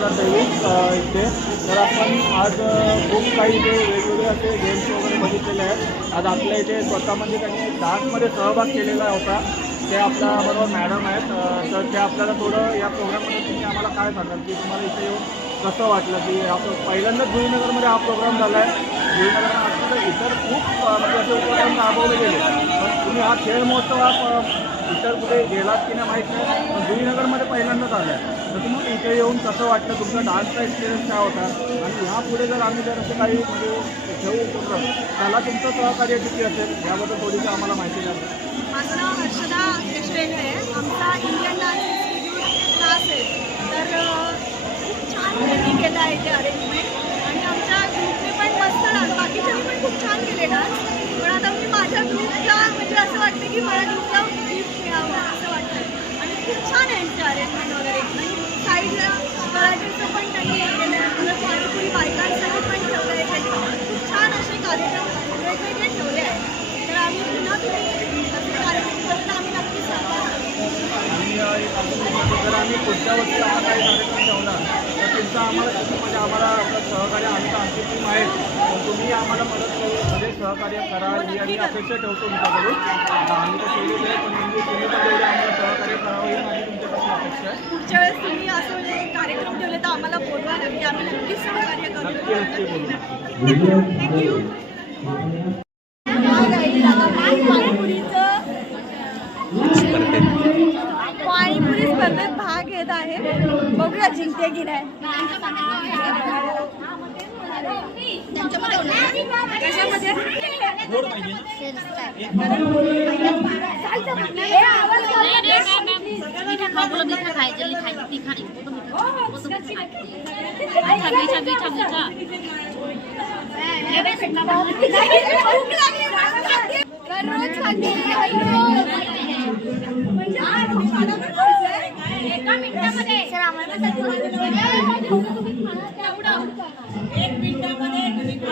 इथे तर आपण आज खूप काही इथे वेगवेगळे असे गेम्स वगैरे बघितलेले आहेत. आज आपल्या इथे स्वतःमध्ये त्यांनी डान्समध्ये सहभाग केलेला होता. ते आपल्याबरोबर मॅडम आहेत. तर ते आपल्याला थोडं या प्रोग्राममध्ये तुम्ही आम्हाला काय सांगाल की तुम्हाला इथे येऊन कसं वाटलं की आपण पहिल्यांदाच जुईनगरमध्ये हा प्रोग्राम झाला आहे. जुईनगरमध्ये इतर खूप म्हणजे असे उपक्रम राबवले गेले पण तुम्ही हा खेळ महोत्सव हा इतर कुठे गेलात की नाही माहीत नाही पण जुईनगरमध्ये पहिल्यांदाच आला आहे. तर तुम्हाला इथे येऊन कसं वाटलं तुमचा डान्सचा एक्सपिरियन्स काय होता आणि ह्यापुढे जर आम्ही जर असं काही म्हणजे ठेवू उपक्रम त्याला तुमचं सहकार्य किती असेल याबद्दल थोडीशी आम्हाला माहिती द्या. माझं नाव हर्षदा रेस्टॉरंट आहे. आमचा इंडियन डान्स इन्स्टिट्यूट क्लास आहे. तर खूप छान त्यांनी केलं आहे ते अरेंजमेंट आणि आमच्या ग्रुपने पण मस्त डान्स बाकीच्यांनी पण खूप छान केले डान्स. पण आता मी माझ्या ग्रुपला म्हणजे असं वाटतं की मला ग्रुपला गिफ्ट मिळावं असं वाटतं आणि खूप छान आहे त्यांचं अरेंजमेंट वगैरे आणि साईडला कराटेचं पण त्यांनी हे केलं आहे. मला पाणीपुरी बायकांसाठी पण ठेवलं आहे. त्यांनी खूप छान असे कार्यक्रम वेगवेगळे ठेवले आहेत. तर आम्ही पुन्हा तुम्ही असे कार्यक्रम करता आम्ही नक्कीच जर आम्ही पुढच्या वर्षी हा काही कार्यक्रम ठेवला तर तुमचा आम्हाला म्हणजे आम्हाला आपलं सहकार्य आमचं आमची टीम आहे पण तुम्ही आम्हाला मदत म्हणजे सहकार्य करा ही आम्ही अपेक्षा ठेवतो तुमच्याकडून. आम्ही तर केलेलं आहे पण तुम्ही पण तेवढे आम्हाला सहकार्य करावं ही माझी तुमच्याकडून अपेक्षा आहे. पुढच्या वेळेस तुम्ही असं म्हणजे कार्यक्रम ठेवले तर आम्हाला बोलवा नक्की आम्ही नक्कीच सहकार्य करू. थँक्यू. पाणीपुरी स्पर्धेत भाग घेत आहे. बघूया जिंकते की नाही. कशामध्ये एका मिनिटामध्ये सर आम्हाला एक मिनिटामध्ये तुम्ही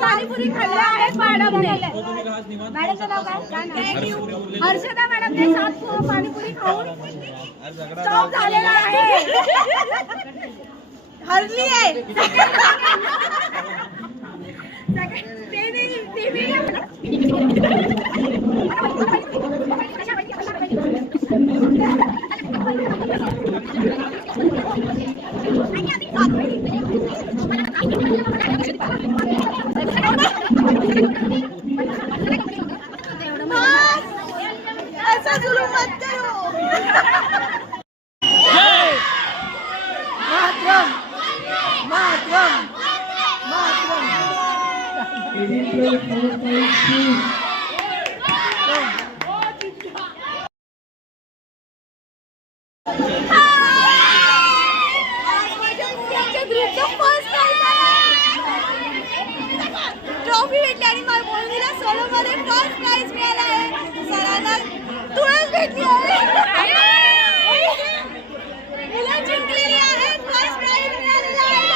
पाणीपुरी खाल्ल्या आहेत मॅडमने. मॅडमचं नाव काय? हर्षदा मॅडमने 7 पाणीपुरी खाऊन स्टॉप झालेला आहे. हरली आहे. ऐसा जुलूम मत करो. मातरम मातरम मातरम. ट्रॉफी भेटली आणि माझ्या मुलीला सोलोमध्ये फर्स्ट प्राइज मिळाला आहे. सरांना तुळस भेटली आहे. मुलं जिंकलेली आहे. फर्स्ट प्राइज मिळालेला आहे.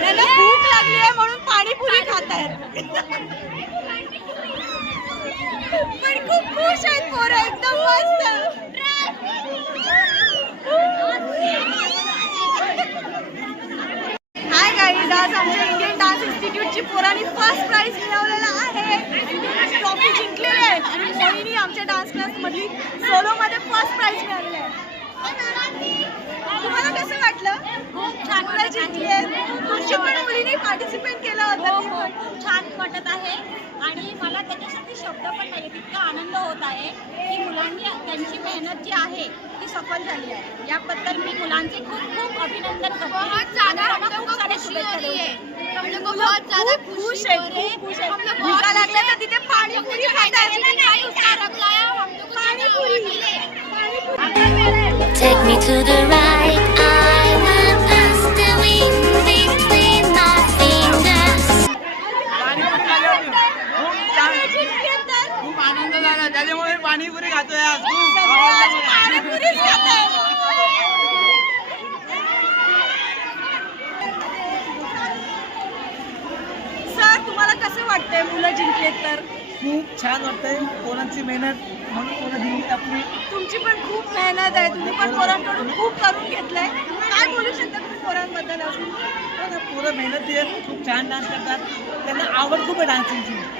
त्यांना भूक लागली आहे म्हणून पाणीपुरी खात आहेत. पण खूप खुश आहेत पोरं एकदम मस्त. हाय गाईज, आज आमच्या इंडियन डान्स इन्स्टिट्यूटची पोरांनी फर्स्ट प्राइज मिळवलेला आहे. ट्रॉफी जिंकलेली आहे आणि मोहिनी आमच्या डान्स क्लासमधली सोलोमध्ये फर्स्ट प्राइज मिळालेलं आहे. तुम्हाला कसं वाटलं? खूप छान. जिंकली आहे. तुमची पण मुलीने पार्टिसिपेट केलं होतं. छान वाटत आहे आणि मला त्याच्यासाठी शब्द पण नाही, इतका आनंद होत आहे की मुलांनी त्यांची मेहनत जी आहे ती सफल झाली आहे. याबद्दल मी मुलांचे खूप खूप अभिनंदन करते. बहुत ज्यादा आणि हम त्यांना लोग खूप को साऱ्या खुशी शुभेच्छा हो रही है. देते. हम लोग को बहुत ज्यादा खुशी हो रही है. खुश हम लोग भूका लागल्या तर तिथे पाणीपुरी खाता येते. Take me to the right, I will pass the wind between my fingers. खूप आनंद झाला त्याच्यामुळे पाणीपुरी खातोय आज. खूप आवडलं मला. पाणीपुरीच खाताय. सर तुम्हाला कसं वाटतंय मुलं जिंकलेत तर? खूप छान वाटतंय. पोरांची मेहनत म्हणून पोरं जिंकली आपली. तुमची पण खूप मेहनत आहे, तुम्ही पण पोरांकडून खूप करून घेतलंय. काय बोलू शकता तुम्ही पोरांबद्दल अजून? पोरं मेहनती आहेत, खूप छान डान्स करतात. त्यांना आवड खूप आहे डान्सिंगची.